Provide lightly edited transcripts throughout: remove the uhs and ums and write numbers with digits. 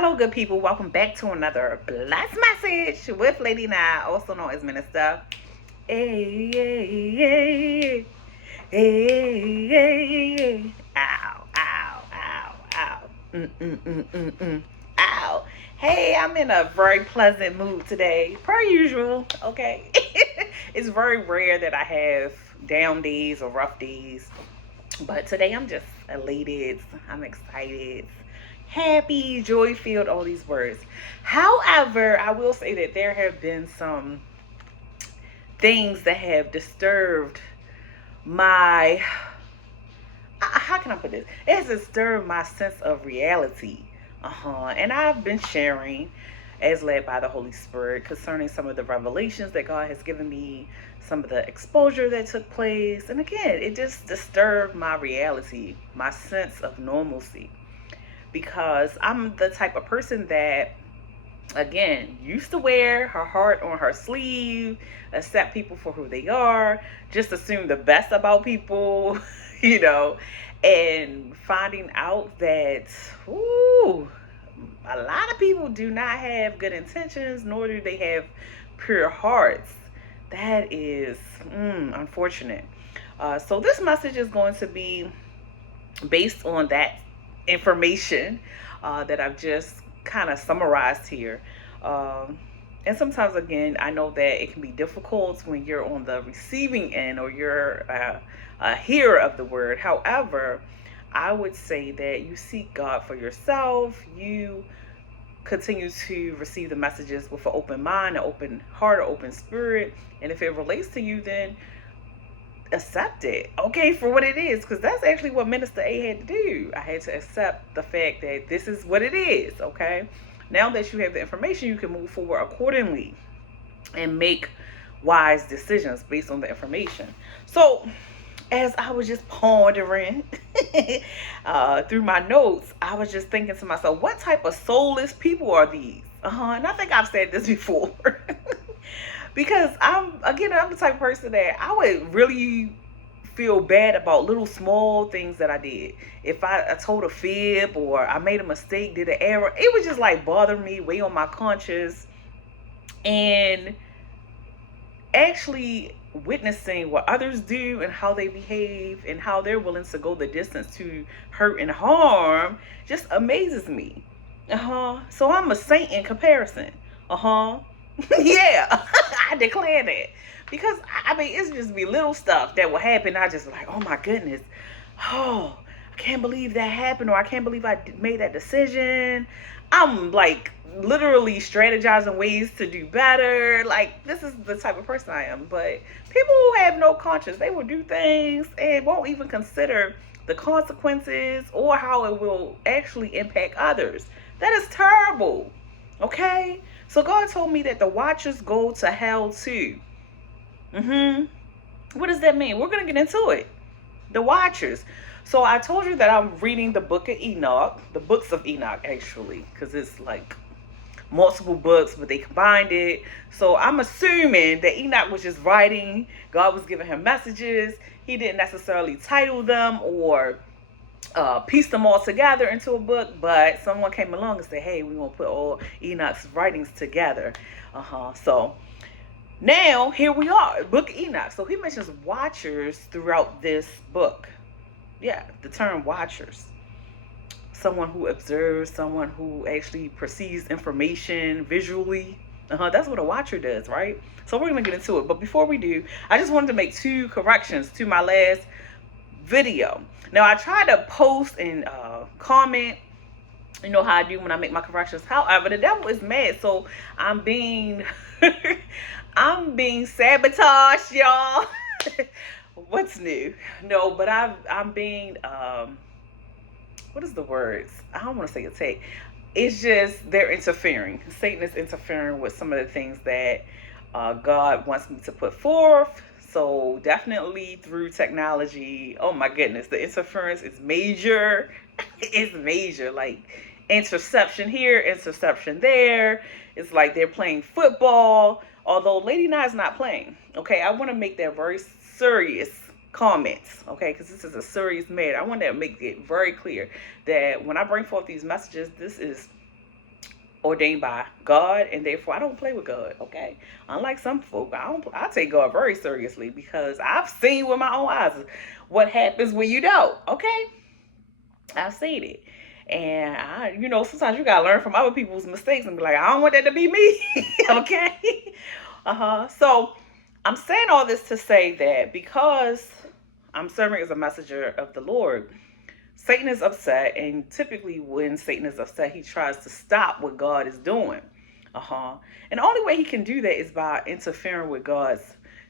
Hello, good people. Welcome back to another blessed message with Lady Nye, also known as Minister. Hey, hey, hey, hey, hey, hey. Ow, ow, ow, ow. Ow. Hey, I'm in a very pleasant mood today, per usual. Okay, it's very rare that I have down days or rough days, but today I'm just elated. I'm excited, happy, joy filled, all these words. However, I will say that there have been some things that have disturbed my, how can I put this? It has disturbed my sense of reality. And I've been sharing as led by the Holy Spirit concerning some of the revelations that God has given me, some of the exposure that took place. And again, it just disturbed my reality, my sense of normalcy. Because I'm the type of person that, again, used to wear her heart on her sleeve, accept people for who they are, just assume the best about people, you know, and finding out that, ooh, a lot of people do not have good intentions, nor do they have pure hearts. That is unfortunate. So this message is going to be based on that information that I've just kind of summarized here. Um, and sometimes, again, I know that it can be difficult when you're on the receiving end or you're a hearer of the word. However, I would say that you seek God for yourself. You continue to receive the messages with an open mind, an open heart, an open spirit. And if it relates to you, then accept it, okay, for what it is, because that's actually what Minister A had to do. I had to accept the fact that this is what it is, okay? Now that you have the information, you can move forward accordingly and make wise decisions based on the information. So, as I was just pondering through my notes, I was just thinking to myself, what type of soulless people are these? And I think I've said this before. Because I'm the type of person that I would really feel bad about little small things that I did. If I told a fib or I made a mistake, did an error, it would just like bother me, weigh on my conscience. And actually witnessing what others do and how they behave and how they're willing to go the distance to hurt and harm just amazes me. So I'm a saint in comparison. Yeah, I declare that. Because I mean, it's just be little stuff that will happen. I just like, oh my goodness, oh, I can't believe that happened, or I can't believe I made that decision. I'm like literally strategizing ways to do better. Like, this is the type of person I am. But people who have no conscience, they will do things and won't even consider the consequences or how it will actually impact others. That is terrible. Okay? So God told me that the watchers go to hell too. What does that mean? We're going to get into it. The watchers. So I told you that I'm reading the book of Enoch, the books of Enoch actually, because it's like multiple books, but they combined it. So I'm assuming that Enoch was just writing. God was giving him messages. He didn't necessarily title them or piece them all together into a book, but someone came along and said, hey, we want to put all Enoch's writings together. So now here we are, book of Enoch. So he mentions watchers throughout this book. Yeah, the term watchers. Someone who observes, someone who actually perceives information visually. That's what a watcher does, right? So we're going to get into it. But before we do, I just wanted to make 2 corrections to my last video. Now, I tried to post and comment, you know how I do when I make my corrections. However, the devil is mad, so I'm being I'm being sabotaged, y'all. What's new? No, but I'm being what is the words? I don't want to say attack. It's just they're interfering. Satan is interfering with some of the things that God wants me to put forth. So definitely through technology. Oh my goodness, the interference is major. It's major. Like interception here, interception there. It's like they're playing football. Although Lady Nye is not playing. Okay, I want to make that very serious comments, okay, because this is a serious matter. I want to make it very clear that when I bring forth these messages, this is ordained by God, and therefore I don't play with God. Okay, unlike some folk, I take God very seriously because I've seen with my own eyes what happens when you don't. Okay, I've seen it. And sometimes you gotta learn from other people's mistakes and be like, I don't want that to be me. Okay. So I'm saying all this to say that because I'm serving as a messenger of the Lord, Satan is upset, and typically when Satan is upset, he tries to stop what God is doing. And the only way he can do that is by interfering with God's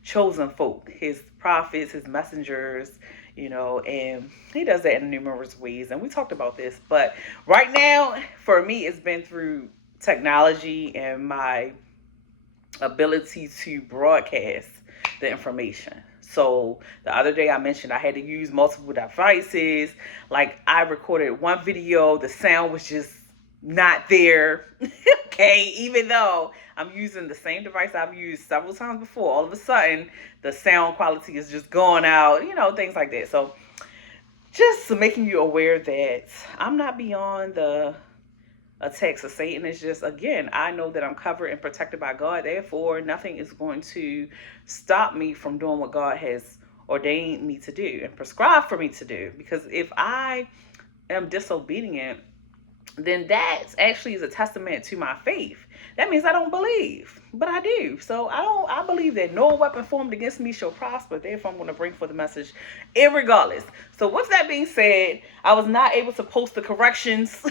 chosen folk, his prophets, his messengers, and he does that in numerous ways. And we talked about this, but right now, for me, it's been through technology and my ability to broadcast the information. So the other day I mentioned I had to use multiple devices. Like I recorded one video, the sound was just not there. Okay, even though I'm using the same device I've used several times before, all of a sudden the sound quality is just going out, things like that. So just making you aware that I'm not beyond the attacks of Satan. Is just, again, I know that I'm covered and protected by God. Therefore, nothing is going to stop me from doing what God has ordained me to do and prescribed for me to do. Because if I am disobedient, then that actually is a testament to my faith. That means I don't believe, but I do. So I believe that no weapon formed against me shall prosper. Therefore, I'm going to bring forth the message irregardless. So with that being said, I was not able to post the corrections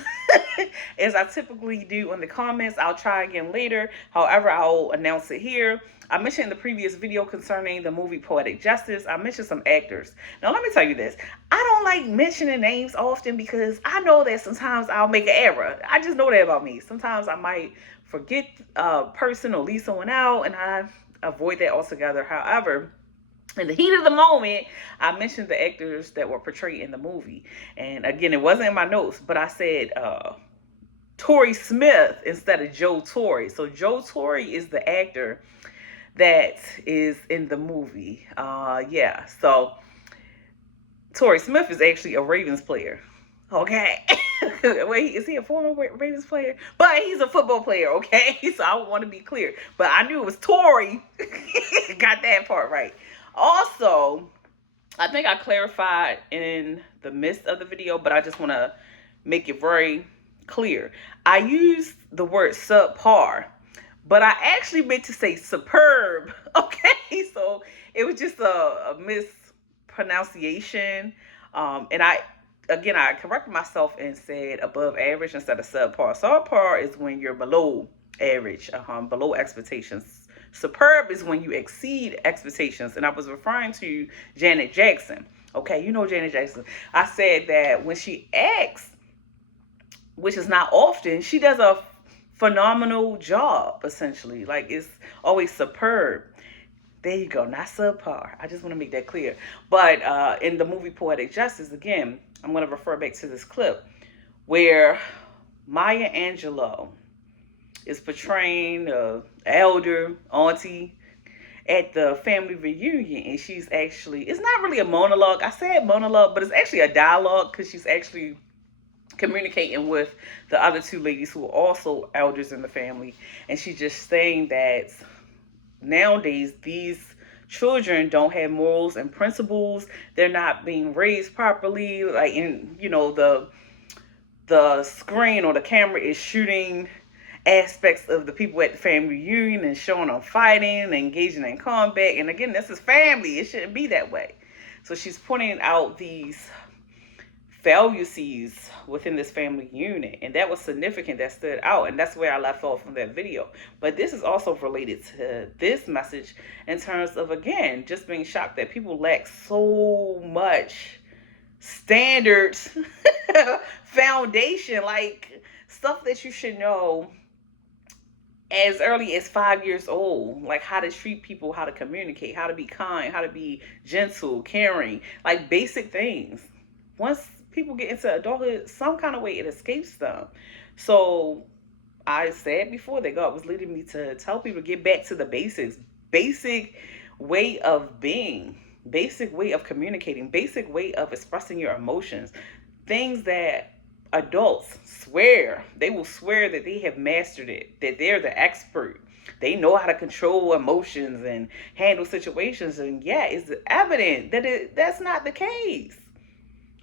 as I typically do in the comments. I'll try again later. However, I'll announce it here. I mentioned in the previous video concerning the movie Poetic Justice, I mentioned some actors. Now, let me tell you this. I don't like mentioning names often because I know that sometimes I'll make an error. I just know that about me. Sometimes I might forget a person or leave someone out, and I avoid that altogether. However, in the heat of the moment, I mentioned the actors that were portrayed in the movie. And again, it wasn't in my notes, but I said Torrey Smith instead of Joe Torre. So Joe Torre is the actor that is in the movie. So Torrey Smith is actually a Ravens player. Okay. Wait, is he a former Ravens player? But he's a football player, okay? So I want to be clear. But I knew it was Torrey. Got that part right. Also, I think I clarified in the midst of the video, but I just want to make it very clear. I used the word subpar, but I actually meant to say superb. Okay, so it was just a mispronunciation. And I corrected myself and said above average instead of subpar. Subpar is when you're below average, below expectations. Superb is when you exceed expectations. And I was referring to Janet Jackson. Okay, you know Janet Jackson. I said that when she acts, which is not often, she does a phenomenal job, essentially. Like, it's always superb. There you go, not subpar. I just want to make that clear. But in the movie Poetic Justice, again, I'm going to refer back to this clip where Maya Angelou is portraying an elder auntie at the family reunion, and she's actually, it's not really a monologue. I said monologue, but it's actually a dialogue because she's actually communicating with the other two ladies who are also elders in the family. And she's just saying that nowadays these children don't have morals and principles. They're not being raised properly. Like, in the screen or the camera is shooting aspects of the people at the family reunion and showing them fighting and engaging in combat. And again, this is family. It shouldn't be that way. So she's pointing out these fallacies within this family unit, and that was significant. That stood out, and that's where I left off from that video. But this is also related to this message in terms of, again, just being shocked that people lack so much standards, foundation, like stuff that you should know as early as 5 years old, like how to treat people, how to communicate, how to be kind, how to be gentle, caring, like basic things. Once people get into adulthood, some kind of way it escapes them. So I said before that God was leading me to tell people to get back to the basics. Basic way of being, basic way of communicating, basic way of expressing your emotions. Things that adults swear, they will swear that they have mastered it, that they're the expert. They know how to control emotions and handle situations, and yet it's evident that that's not the case.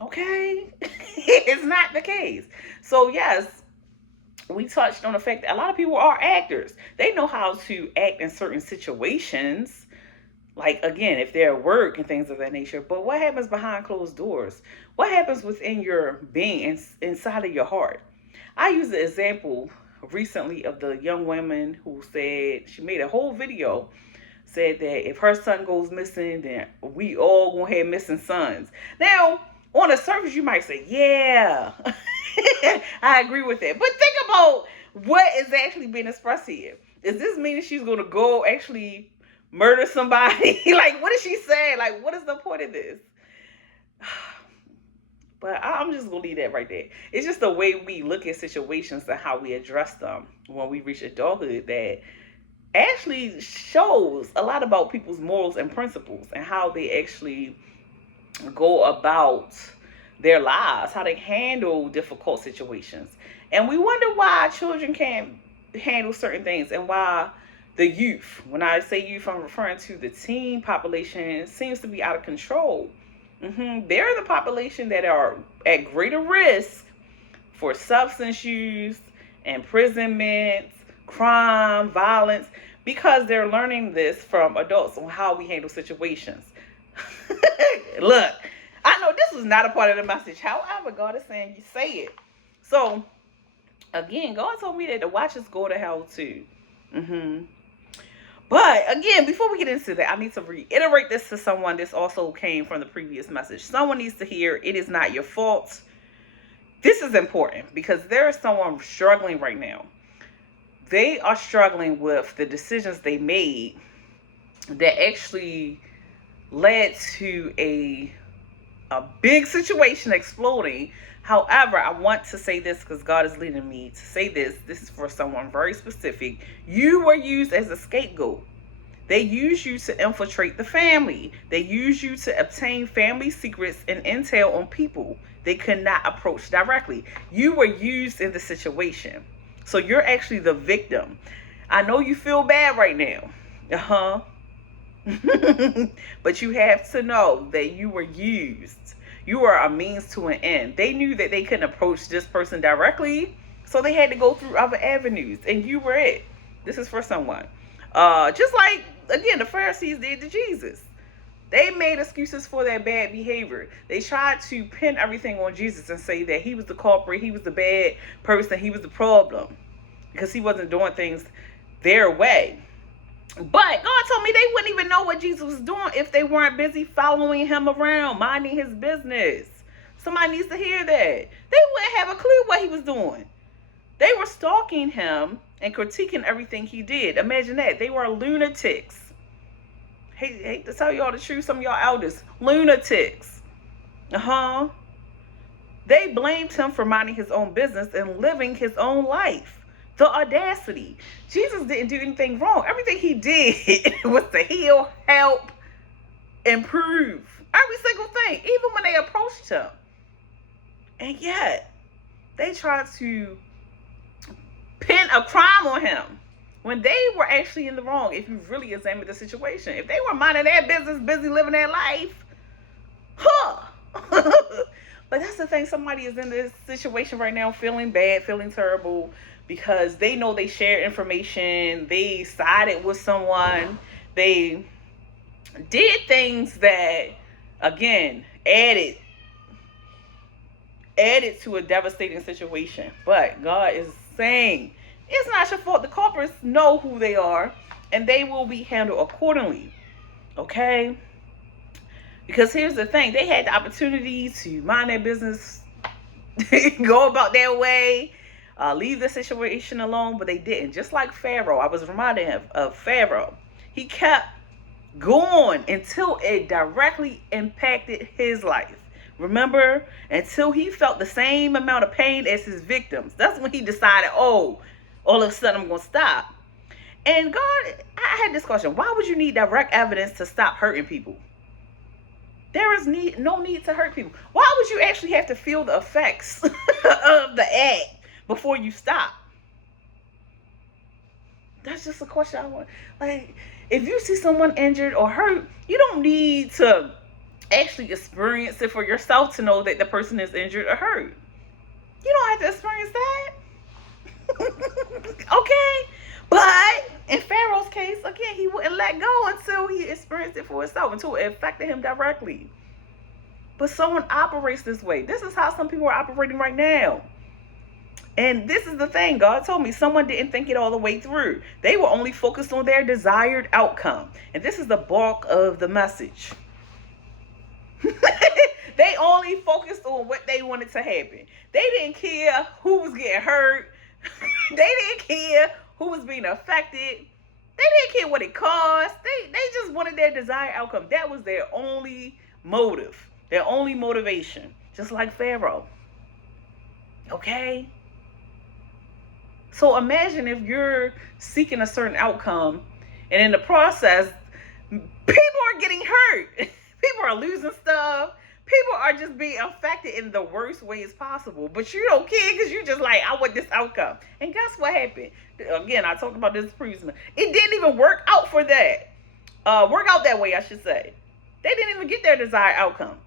Okay? It's not the case. So yes, we touched on the fact that a lot of people are actors. They know how to act in certain situations, like again, if they're at work and things of that nature. But what happens behind closed doors? What happens within your being, inside of your heart? I used the example recently of the young woman who said, she made a whole video, said that if her son goes missing, then we all gonna have missing sons. Now, on the surface, you might say, yeah, I agree with that. But think about what is actually being expressed here. Does this mean she's gonna go actually murder somebody? Like, what is she saying? Like, what is the point of this? But I'm just gonna leave that right there. It's just the way we look at situations and how we address them when we reach adulthood that actually shows a lot about people's morals and principles and how they actually go about their lives, how they handle difficult situations. And we wonder why children can't handle certain things, and why the youth, when I say youth, I'm referring to the teen population, seems to be out of control. They're the population that are at greater risk for substance use, imprisonment, crime, violence, because they're learning this from adults on how we handle situations. Look, I know this was not a part of the message. However, God is saying you say it. So, again, God told me that the watchers go to hell too. But again, before we get into that, I need to reiterate this to someone. This also came from the previous message. Someone needs to hear, it is not your fault. This is important because there is someone struggling right now. They are struggling with the decisions they made that actually led to a big situation exploding. However, I want to say this because God is leading me to say this. This is for someone very specific. You were used as a scapegoat. They use you to infiltrate the family. They use you to obtain family secrets and intel on people they could not approach directly. You were used in the situation. So you're actually the victim. I know you feel bad right now. But you have to know that you were used. You are a means to an end. They knew that they couldn't approach this person directly, so they had to go through other avenues, and you were it. This is for someone. Just like, again, the Pharisees did to Jesus. They made excuses for their bad behavior. They tried to pin everything on Jesus and say that he was the culprit, he was the bad person, he was the problem, because he wasn't doing things their way. But God told me they wouldn't even know what Jesus was doing if they weren't busy following him around, minding his business. Somebody needs to hear that. They wouldn't have a clue what he was doing. They were stalking him and critiquing everything he did. Imagine that. They were lunatics. Hate to tell y'all the truth, some of y'all elders, lunatics. They blamed him for minding his own business and living his own life. The audacity. Jesus didn't do anything wrong. Everything he did was to heal, help, improve. Every single thing, even when they approached him. And yet, they tried to pin a crime on him when they were actually in the wrong, if you really examine the situation. If they were minding their business, busy living their life, But that's the thing, somebody is in this situation right now feeling bad, feeling terrible, because they know they shared information, they sided with someone, they did things that, again, added to a devastating situation. But God is saying, it's not your fault. The culprits know who they are, and they will be handled accordingly. Okay? Because here's the thing. They had the opportunity to mind their business, go about their way, leave the situation alone, but they didn't. Just like Pharaoh. I was reminded of Pharaoh. He kept going until it directly impacted his life. Remember? Until he felt the same amount of pain as his victims. That's when he decided, oh, all of a sudden I'm going to stop. And God, I had this question. Why would you need direct evidence to stop hurting people? There is no need to hurt people. Why would you actually have to feel the effects of the act before you stop? That's just a question I want. Like, if you see someone injured or hurt, you don't need to actually experience it for yourself to know that the person is injured or hurt. You don't have to experience that. Okay? But in Pharaoh's case, again, he wouldn't let go until he experienced it for himself, until it affected him directly. But someone operates this way. This is how some people are operating right now. And this is the thing. God told me someone didn't think it all the way through. They were only focused on their desired outcome. And this is the bulk of the message. They only focused on what they wanted to happen. They didn't care who was getting hurt. They didn't care who was being affected. They didn't care what it cost. They just wanted their desired outcome. That was their only motive, their only motivation. Just like Pharaoh. Okay? So imagine if you're seeking a certain outcome, and in the process, people are getting hurt. People are losing stuff. People are just being affected in the worst ways possible. But you don't care because you're just like, I want this outcome. And guess what happened? Again, I talked about this previously. It didn't even work out for that. Work out that way, I should say. They didn't even get their desired outcome.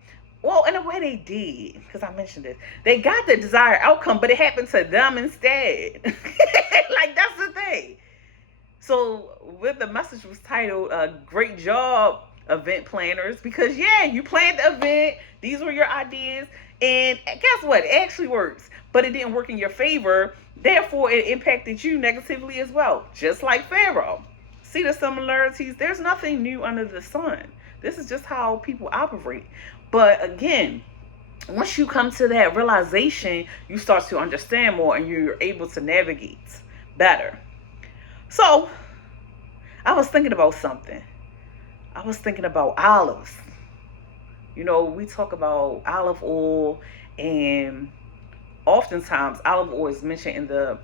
Well, in a way they did, because I mentioned this. They got the desired outcome, but it happened to them instead. Like, that's the thing. So, with the message was titled, Great Job, Event Planners, because yeah, you planned the event, these were your ideas, and guess what? It actually works, but it didn't work in your favor. Therefore, it impacted you negatively as well, just like Pharaoh. See the similarities? There's nothing new under the sun. This is just how people operate. But again, once you come to that realization, you start to understand more and you're able to navigate better. So, I was thinking about something. I was thinking about olives. You know, we talk about olive oil, and oftentimes olive oil is mentioned in the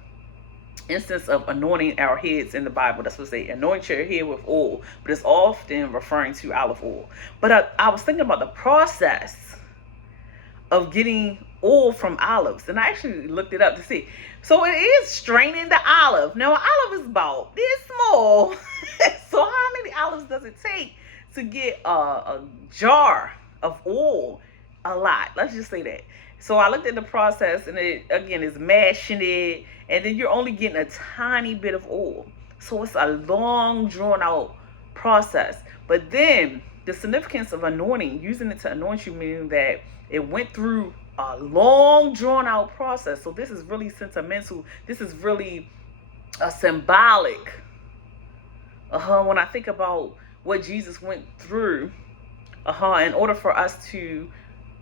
instance of anointing our heads in the Bible. That's what they say, anoint your head with oil, but it's often referring to olive oil. But I was thinking about the process of getting oil from olives, and I actually looked it up to see. So it is straining the olive. Now, an olive is about this small. So how many olives does it take to get a jar of oil? A lot. Let's just say that. So I looked at the process, and it, again, is mashing it, and then you're only getting a tiny bit of oil. So it's a long, drawn-out process. But then the significance of anointing, using it to anoint you, meaning that it went through a long, drawn-out process. So this is really sentimental. This is really a symbolic. When I think about what Jesus went through, in order for us to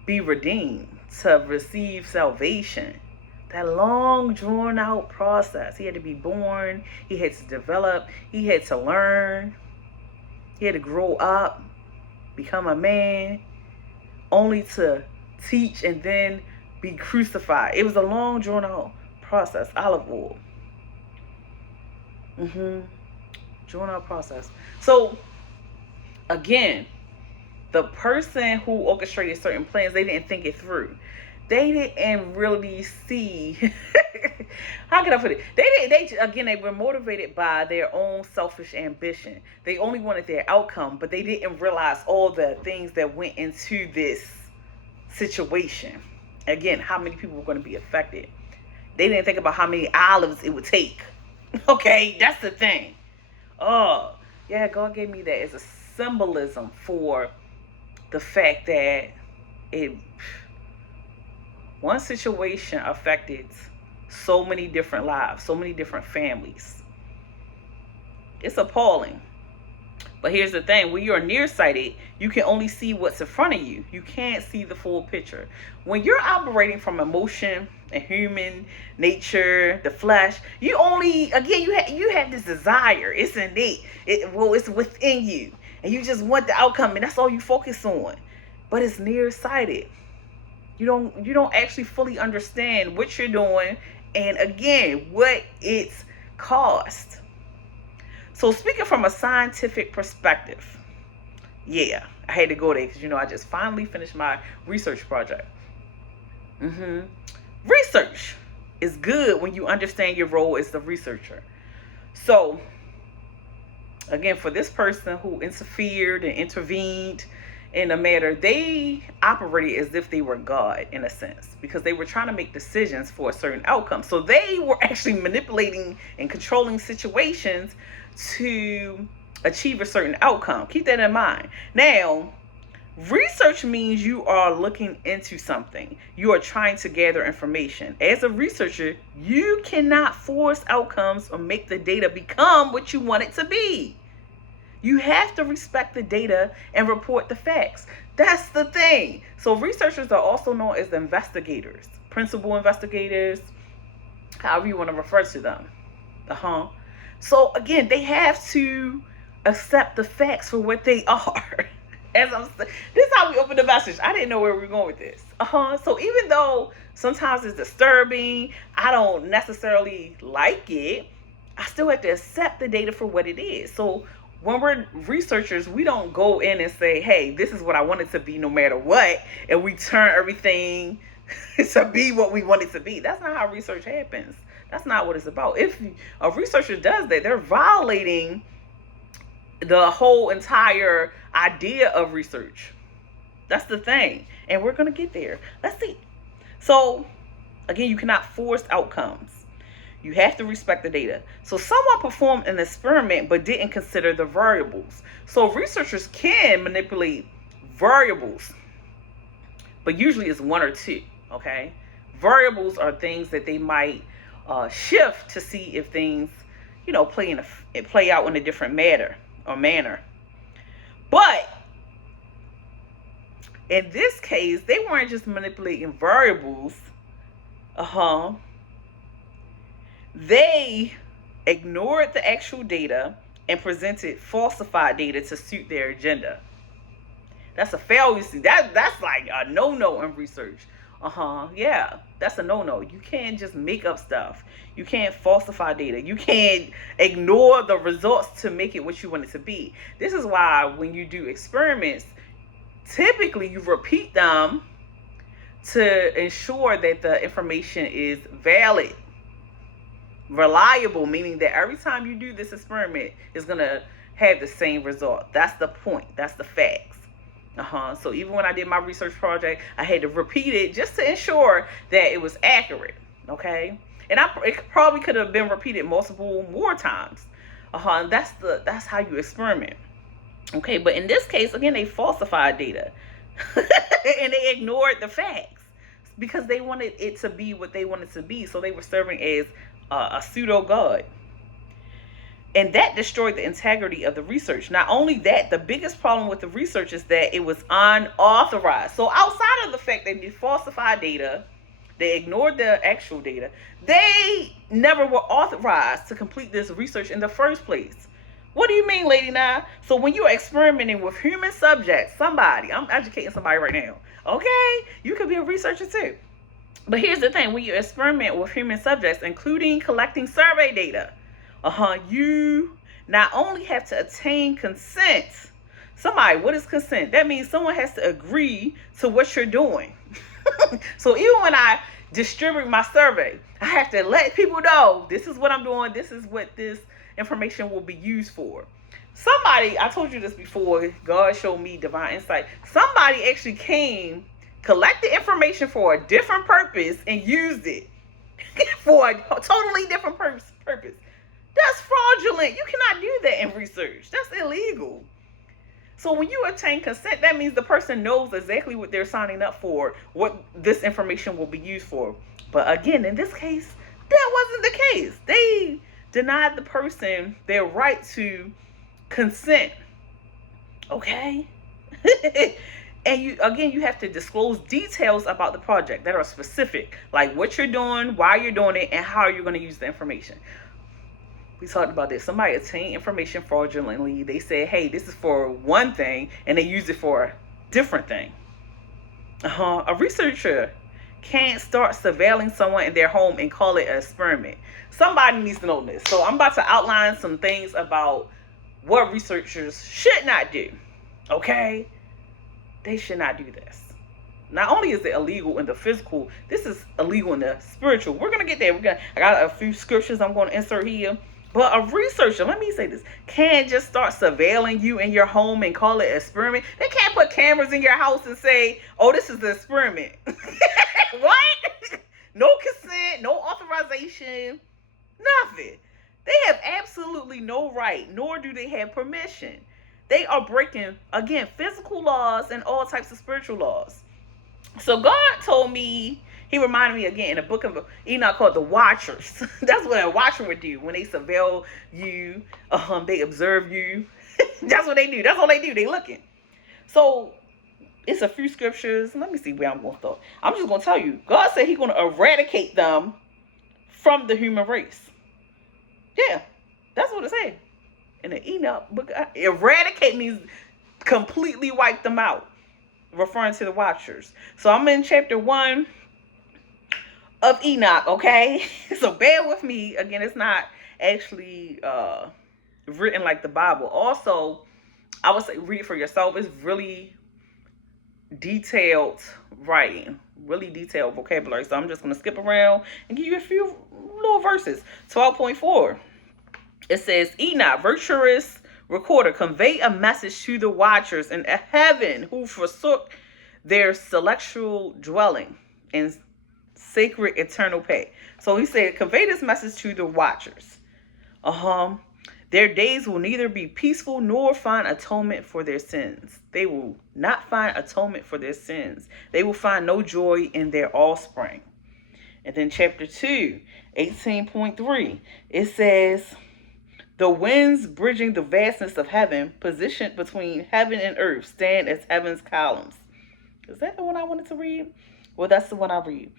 be redeemed, to receive salvation, that long drawn out process. He had to be born, he had to develop, he had to learn, he had to grow up, become a man, only to teach and then be crucified. It was a long drawn out process. Olive oil. Drawn out process. So again, the person who orchestrated certain plans, they didn't think it through. They didn't really see. How can I put it? They were motivated by their own selfish ambition. They only wanted their outcome, but they didn't realize all the things that went into this situation. Again, how many people were going to be affected. They didn't think about how many olives it would take. Okay, that's the thing. Oh, yeah, God gave me that as a symbolism for the fact that one situation affected so many different lives, so many different families. It's appalling. But here's the thing, when you're nearsighted, you can only see what's in front of you. You can't see the full picture. When you're operating from emotion and human nature, the flesh, you only, again, you have this desire. It's innate. It's within you. And you just want the outcome, and that's all you focus on. But it's nearsighted. You don't actually fully understand what you're doing, and again, what it's cost. So speaking from a scientific perspective, yeah, I had to go there because, I just finally finished my research project. Research is good when you understand your role as the researcher. So, again, for this person who interfered and intervened in the matter, they operated as if they were God in a sense, because they were trying to make decisions for a certain outcome. So they were actually manipulating and controlling situations to achieve a certain outcome. Keep that in mind. Now, research means you are looking into something. You are trying to gather information. As a researcher, you cannot force outcomes or make the data become what you want it to be. You have to respect the data and report the facts. That's the thing. So researchers are also known as investigators, principal investigators, however you want to refer to them. So again, they have to accept the facts for what they are. As I'm saying, this is how we open the message. I didn't know where we were going with this. So even though sometimes it's disturbing, I don't necessarily like it, I still have to accept the data for what it is. So when we're researchers, we don't go in and say, hey, this is what I want it to be no matter what, and we turn everything to be what we want it to be. That's not how research happens. That's not what it's about. If a researcher does that, they're violating the whole entire idea of research. That's the thing. And we're going to get there. Let's see. So, again, you cannot force outcomes. You have to respect the data. So someone performed an experiment but didn't consider the variables. So researchers can manipulate variables, but usually it's one or two, okay? Variables are things that they might shift to see if things, play out in a different manner. But in this case, they weren't just manipulating variables. They ignored the actual data and presented falsified data to suit their agenda. That's a failure. See, that's like a no-no in research. Yeah, that's a no-no. You can't just make up stuff. You can't falsify data. You can't ignore the results to make it what you want it to be. This is why when you do experiments, typically you repeat them to ensure that the information is valid. Reliable, meaning that every time you do this experiment, it's going to have the same result. That's the point. That's the facts. So even when I did my research project, I had to repeat it just to ensure that it was accurate. Okay. And it probably could have been repeated multiple more times. That's how you experiment. Okay. But in this case, again, they falsified data and they ignored the facts because they wanted it to be what they wanted to be. So they were serving as a pseudo god. And that destroyed the integrity of the research. Not only that, the biggest problem with the research is that it was unauthorized. So outside of the fact that they falsified data, they ignored the actual data, they never were authorized to complete this research in the first place. What do you mean, Lady Nye? So when you're experimenting with human subjects, I'm educating somebody right now. Okay, you could be a researcher too. But here's the thing, when you experiment with human subjects, including collecting survey data, you not only have to attain consent. What is consent? That means someone has to agree to what you're doing. So even when I distribute my survey, I have to let people know this is what I'm doing. This is what this information will be used for. I told you this before, God showed me divine insight. Somebody actually came, collected information for a different purpose and used it for a totally different purpose. That's fraudulent. You cannot do that in research. That's illegal. So when you attain consent, that means the person knows exactly what they're signing up for, what this information will be used for. But again, in this case, that wasn't the case. They denied the person their right to consent. Okay? And you have to disclose details about the project that are specific, like what you're doing, why you're doing it, and how you're going to use the information. We talked about this. Somebody obtained information fraudulently. They said, hey, this is for one thing, and they use it for a different thing. A researcher can't start surveilling someone in their home and call it an experiment. Somebody needs to know this. So I'm about to outline some things about what researchers should not do. Okay? they should not do this. Not only is it illegal in the physical, this is illegal in the spiritual. We're gonna get there. I got a few scriptures I'm gonna insert here. But a researcher, let me say this, can't just start surveilling you in your home and call it an experiment. They can't put cameras in your house and say, oh, this is the experiment. What? No consent, no authorization, nothing. They have absolutely no right, nor do they have permission. They are breaking, again, physical laws and all types of spiritual laws. So God told me, he reminded me again in the book of Enoch called the Watchers. That's what a watcher would do when they surveil you, they observe you. That's what they do. That's all they do. They looking. So it's a few scriptures. Let me see where I'm going to start. I'm just going to tell you. God said he's going to eradicate them from the human race. Yeah, that's what it said. In the Enoch book, eradicate means completely wipe them out, referring to the Watchers. So I'm in chapter 1 of Enoch, okay? So bear with me. Again, it's not actually written like the Bible. Also, I would say read it for yourself. It's really detailed writing, really detailed vocabulary. So I'm just going to skip around and give you a few little verses. 12.4. It says, Enoch, virtuous recorder, convey a message to the watchers in heaven who forsook their celestial dwelling in sacred eternal pay. So he said, convey this message to the watchers. Their days will neither be peaceful nor find atonement for their sins. They will not find atonement for their sins. They will find no joy in their offspring. And then chapter 2, 18.3, it says, the winds bridging the vastness of heaven, positioned between heaven and earth, stand as heaven's columns. Is that the one I wanted to read? Well, that's the one I read.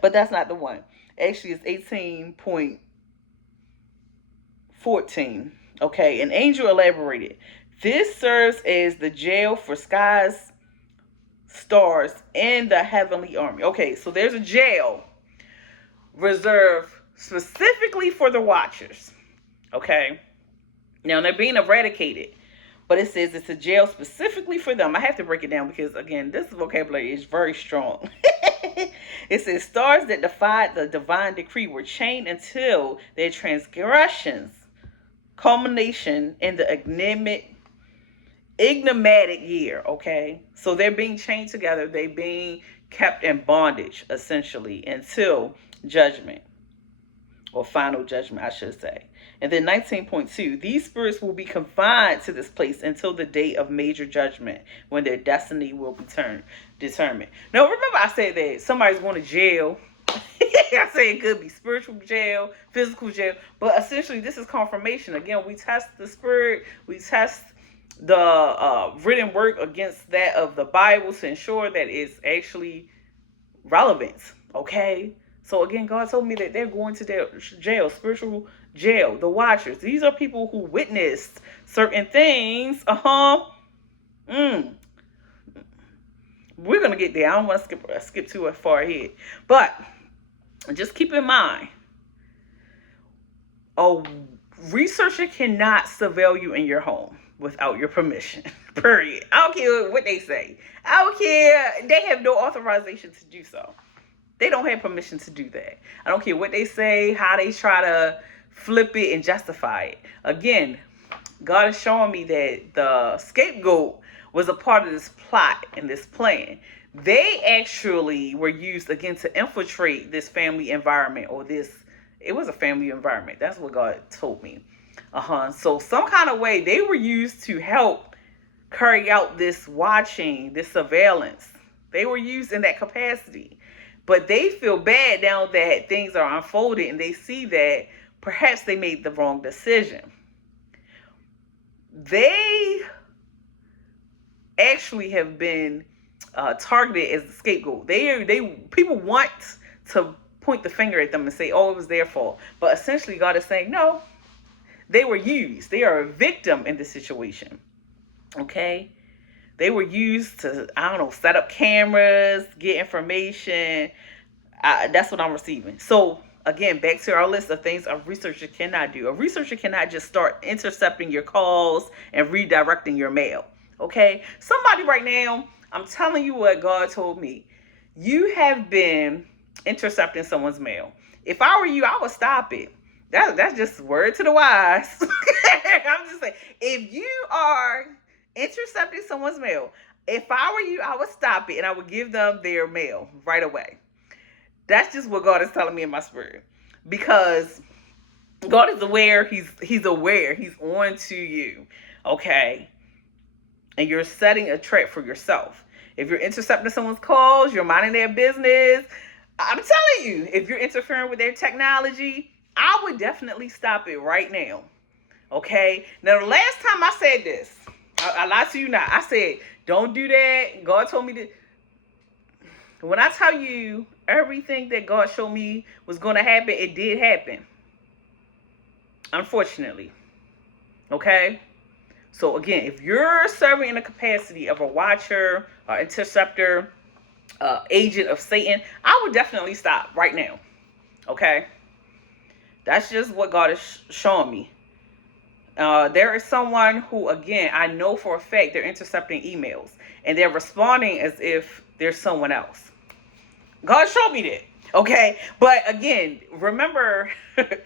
But that's not the one. Actually, it's 18.14. Okay, an angel elaborated. This serves as the jail for skies, stars, and the heavenly army. Okay, so there's a jail reserved specifically for the watchers. Okay, now they're being eradicated, but it says it's a jail specifically for them. I have to break it down because, again, this vocabulary is very strong. It says stars that defied the divine decree were chained until their transgressions culmination in the enigmatic year. Okay, so they're being chained together. They're being kept in bondage, essentially, until judgment, or final judgment, I should say. And then 19.2, these spirits will be confined to this place until the day of major judgment, when their destiny will be determined. Now, remember I said that somebody's going to jail. I say it could be spiritual jail, physical jail, but essentially this is confirmation. Again, we test the spirit, we test the written work against that of the Bible to ensure that it's actually relevant. Okay? So again, God told me that they're going to their jail, spiritual jail, the watchers. These are people who witnessed certain things. We're going to get there. I don't want to skip too far ahead. But just keep in mind, a researcher cannot surveil you in your home without your permission. Period. I don't care what they say. I don't care. They have no authorization to do so. They don't have permission to do that. I don't care what they say, how they try to flip it and justify it. Again, God is showing me that the scapegoat was a part of this plot and this plan. They actually were used, again, to infiltrate this family environment, or it was a family environment. That's what God told me. So some kind of way they were used to help carry out this watching, this surveillance. They were used in that capacity. But they feel bad now that things are unfolded and they see that perhaps they made the wrong decision. They actually have been targeted as the scapegoat. People want to point the finger at them and say, oh, it was their fault. But essentially God is saying, no, they were used. They are a victim in this situation. Okay? They were used to, set up cameras, get information. That's what I'm receiving. So, again, back to our list of things a researcher cannot do. A researcher cannot just start intercepting your calls and redirecting your mail. Okay? Somebody right now, I'm telling you what God told me. You have been intercepting someone's mail. If I were you, I would stop it. That's just word to the wise. I'm just saying, if you are intercepting someone's mail, if I were you, I would stop it and I would give them their mail right away. That's just what God is telling me in my spirit. Because God is aware, he's aware, he's on to you. Okay? And you're setting a trap for yourself. If you're intercepting someone's calls, you're minding their business. I'm telling you, if you're interfering with their technology, I would definitely stop it right now. Okay? Now, the last time I said this, I lied to you not. I said, don't do that. God told me to. When I tell you everything that God showed me was going to happen, it did happen. Unfortunately. Okay? So again, if you're serving in the capacity of a watcher, interceptor, agent of Satan, I would definitely stop right now. Okay? That's just what God is showing me. There is someone who, again, I know for a fact they're intercepting emails and they're responding as if there's someone else. God showed me that. Okay? But again, remember a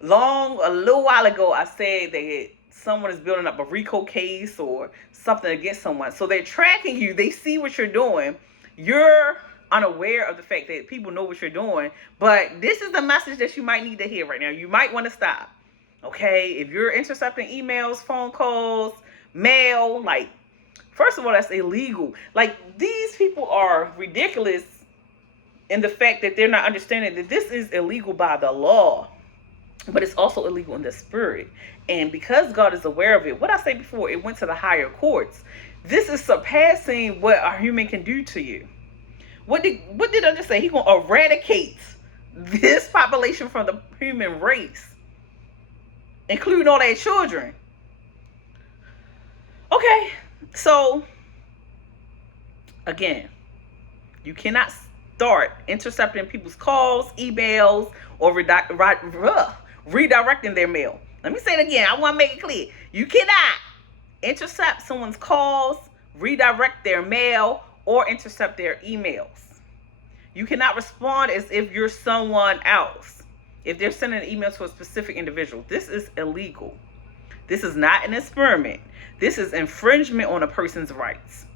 little while ago, I said that someone is building up a RICO case or something against someone. So they're tracking you. They see what you're doing. You're unaware of the fact that people know what you're doing. But this is the message that you might need to hear right now. You might want to stop. Okay? If you're intercepting emails, phone calls, mail, like, first of all, that's illegal. Like, these people are ridiculous in the fact that they're not understanding that this is illegal by the law. But it's also illegal in the spirit. And because God is aware of it, what I said before, it went to the higher courts. This is surpassing what a human can do to you. What did I just say? He's going to eradicate this population from the human race, including all their children. Okay, so again, you cannot start intercepting people's calls, emails, or redirecting their mail. Let me say it again. I want to make it clear. You cannot intercept someone's calls, redirect their mail, or intercept their emails. You cannot respond as if you're someone else. If they're sending an email to a specific individual, this is illegal. This is not an experiment. This is infringement on a person's rights.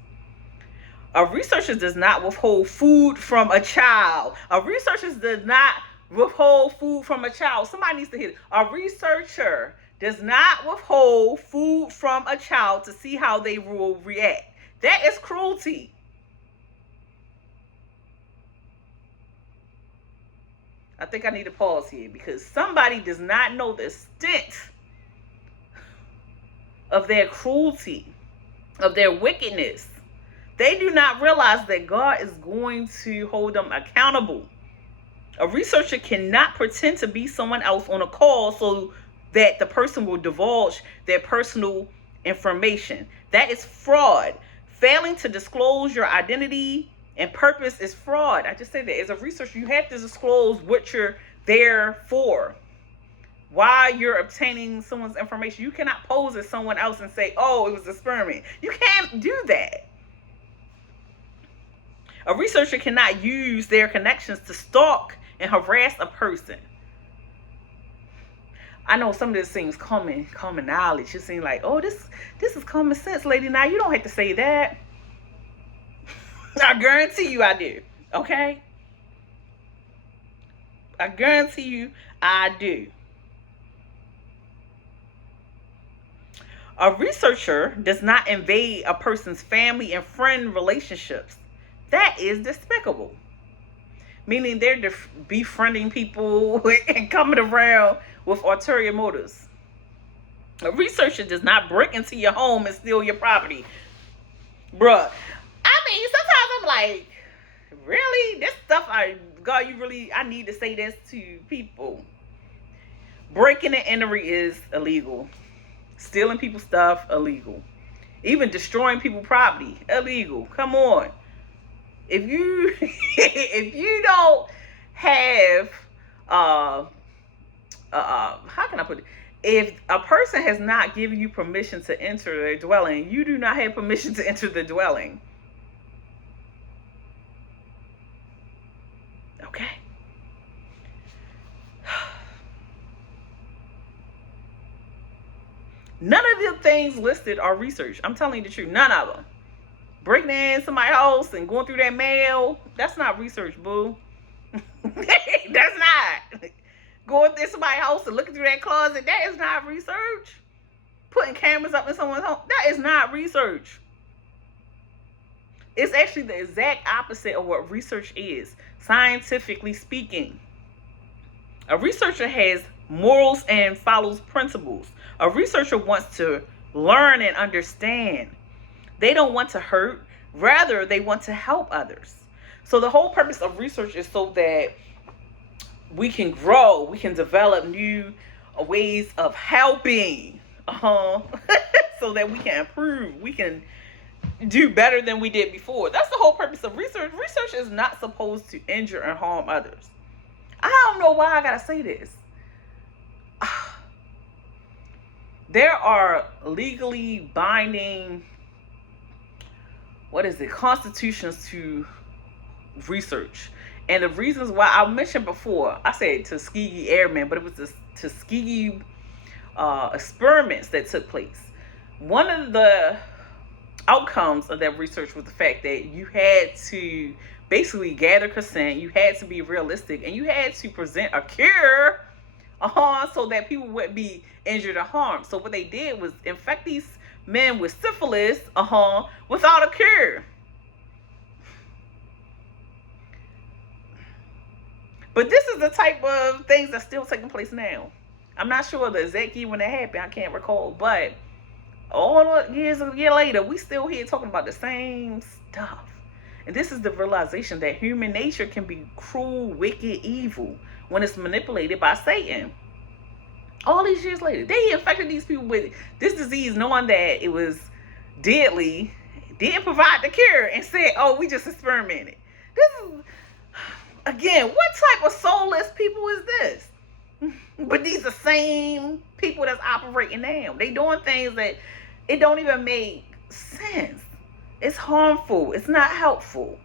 A researcher does not withhold food from a child. A researcher does not withhold food from a child. Somebody needs to hear it. A researcher does not withhold food from a child to see how they will react. That is cruelty. I think I need to pause here because somebody does not know the extent of their cruelty, of their wickedness. They do not realize that God is going to hold them accountable. A researcher cannot pretend to be someone else on a call so that the person will divulge their personal information. That is fraud. Failing to disclose your identity and purpose is fraud. I just say that as a researcher, you have to disclose what you're there for. Why you're obtaining someone's information. You cannot pose as someone else and say, oh, it was an experiment. You can't do that. A researcher cannot use their connections to stalk and harass a person. I know some of this seems common knowledge. It seems like, oh, this is common sense, lady. Now you don't have to say that. I guarantee you I do. Okay? I guarantee you I do. A researcher does not invade a person's family and friend relationships. That is despicable. Meaning they're befriending people and coming around with ulterior motives. A researcher does not break into your home and steal your property. Bruh. I mean, sometimes I'm like, really? This stuff, I need to say this to people. Breaking and entering is illegal. Stealing people's stuff, illegal. Even destroying people's property, illegal. Come on. If you don't have how can I put it? If a person has not given you permission to enter their dwelling, you do not have permission to enter the dwelling. Okay? None of the things listed are research. I'm telling you the truth. None of them. Breaking in somebody's house and going through that mail, that's not research, boo. That's not. Going through somebody's house and looking through that closet, that is not research. Putting cameras up in someone's home, that is not research. It's actually the exact opposite of what research is, scientifically speaking. A researcher has morals and follows principles. A researcher wants to learn and understand. They don't want to hurt. Rather, they want to help others. So the whole purpose of research is so that we can grow, we can develop new ways of helping, so that we can improve, we can do better than we did before. That's the whole purpose of research. Research is not supposed to injure and harm others. I don't know why I gotta say this. There are legally binding, constitutions to research. And the reasons why, I mentioned before, I said Tuskegee Airmen, but it was the Tuskegee experiments that took place. One of the outcomes of that research was the fact that you had to basically gather consent, you had to be realistic, and you had to present a cure so that people wouldn't be injured or harmed. So what they did was infect these men with syphilis without a cure. But this is the type of things that's still taking place now. I'm not sure the exact year when that happened. I can't recall. But all the years a year later, we still here talking about the same stuff. And this is the realization that human nature can be cruel, wicked, evil when it's manipulated by Satan. All these years later, they infected these people with this disease knowing that it was deadly, didn't provide the cure, and said, oh, we just experimented. This is, again, what type of soulless people is this? But these are the same people that's operating now. They doing things that it don't even make sense. It's harmful. It's not helpful.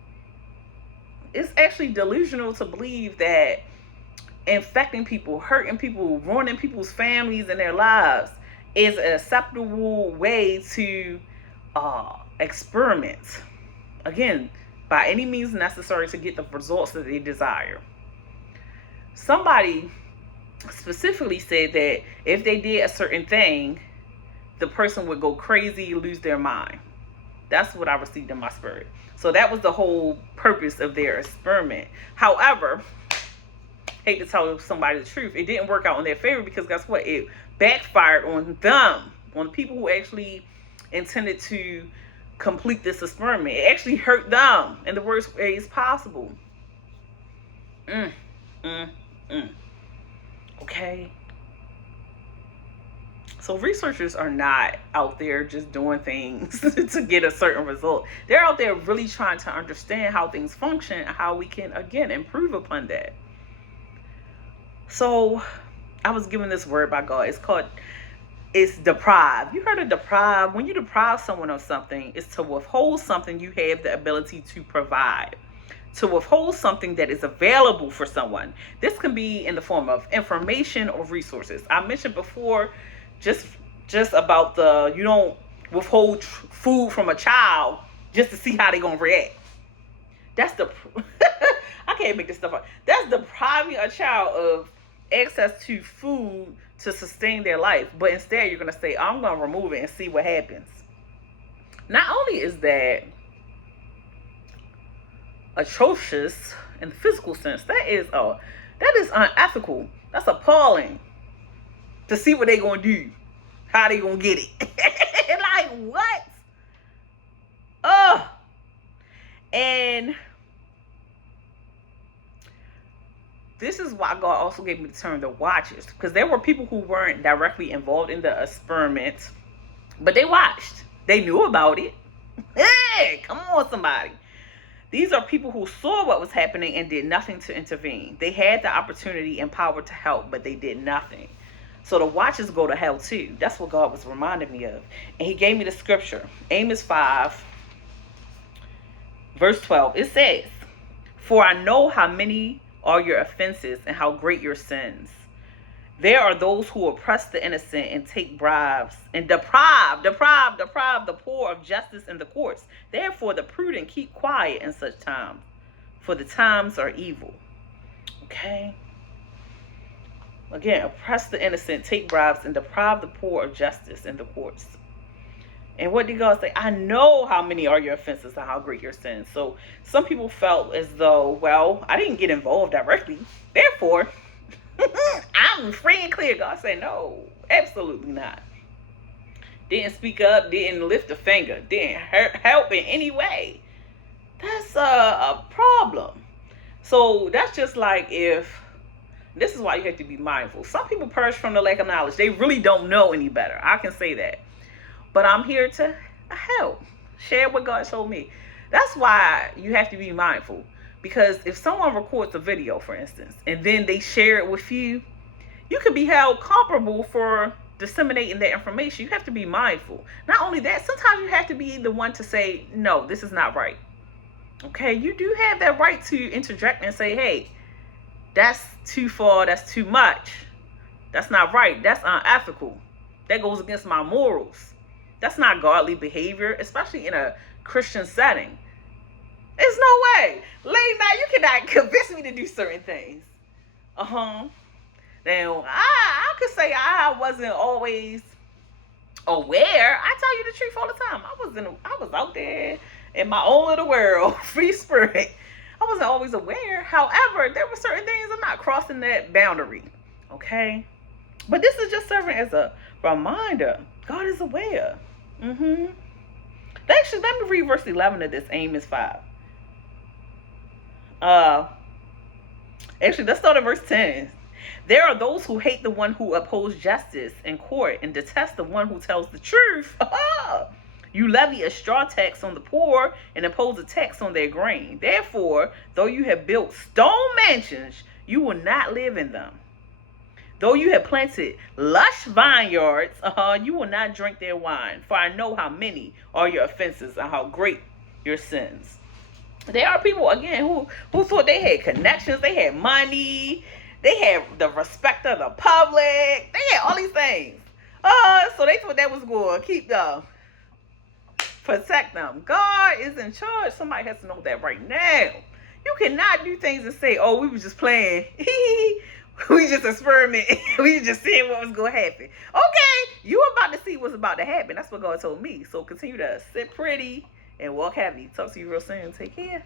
It's actually delusional to believe that infecting people, hurting people, ruining people's families and their lives is an acceptable way to experiment. Again, by any means necessary to get the results that they desire. Somebody specifically said that if they did a certain thing, the person would go crazy, lose their mind. That's what I received in my spirit. So that was the whole purpose of their experiment. However, hate to tell somebody the truth, it didn't work out in their favor, because guess what? It backfired on them, on the people who actually intended to complete this experiment. It actually hurt them in the worst ways possible. Okay. So researchers are not out there just doing things to get a certain result. They're out there really trying to understand how things function and how we can, again, improve upon that. So I was given this word by God. It's deprive. You heard of deprive? When you deprive someone of something, it's to withhold something you have the ability to provide. To withhold something that is available for someone. This can be in the form of information or resources. I mentioned before just about you don't withhold food from a child just to see how they're going to react. That's I can't make this stuff up. That's depriving a child of access to food to sustain their life. But instead, you're going to say, I'm going to remove it and see what happens. Not only is that atrocious in the physical sense, that is unethical. That's appalling. To see what they gonna do, how they gonna get it. Like, what? And this is why God also gave me the term the watchers, because there were people who weren't directly involved in the experiment, but they watched. They knew about it. Hey, come on, somebody. These are people who saw what was happening and did nothing to intervene. They had the opportunity and power to help, but they did nothing. So the watchers go to hell too. That's what God was reminding me of. And he gave me the scripture. Amos 5, verse 12. It says, "For I know how many are your offenses and how great your sins. There are those who oppress the innocent and take bribes and deprive the poor of justice in the courts. Therefore, the prudent keep quiet in such times, for the times are evil." Okay? Again, oppress the innocent, take bribes, and deprive the poor of justice in the courts. And what did God say? I know how many are your offenses and how great your sins. So some people felt as though, well, I didn't get involved directly. Therefore, I'm free and clear. God said, no, absolutely not. Didn't speak up, didn't lift a finger, didn't help in any way. That's a problem. So that's just like if, this is why you have to be mindful. Some people perish from the lack of knowledge. They really don't know any better. I can say that. But I'm here to help, share what God showed me. That's why you have to be mindful. Because if someone records a video, for instance, and then they share it with you, you could be held comparable for disseminating that information. You have to be mindful. Not only that, sometimes you have to be the one to say, no, this is not right. Okay, you do have that right to interject and say, hey, that's too far, that's too much. That's not right. That's unethical. That goes against my morals. That's not godly behavior, especially in a Christian setting. There's no way. Lady, now you cannot convince me to do certain things. Now, I could say I wasn't always aware. I tell you the truth all the time. I was out there in my own little world, free spirit. I wasn't always aware. However, there were certain things I'm not crossing that boundary. Okay? But this is just serving as a reminder. God is aware. Actually, let me read verse 11 of this Amos 5. Actually, let's start at verse 10. There are those who hate the one who upholds justice in court and detest the one who tells the truth. You levy a straw tax on the poor and impose a tax on their grain. Therefore, though you have built stone mansions, you will not live in them. Though you have planted lush vineyards, you will not drink their wine. For I know how many are your offenses and how great your sins. There are people, again, who thought they had connections, they had money, they had the respect of the public, they had all these things. So they thought that was going to keep them, protect them. God is in charge. Somebody has to know that right now. You cannot do things and say, oh, we were just playing. We just experimenting. We just seeing what was going to happen. Okay, you about to see what's about to happen. That's what God told me. So continue to sit pretty and walk heavy. Talk to you real soon. Take care.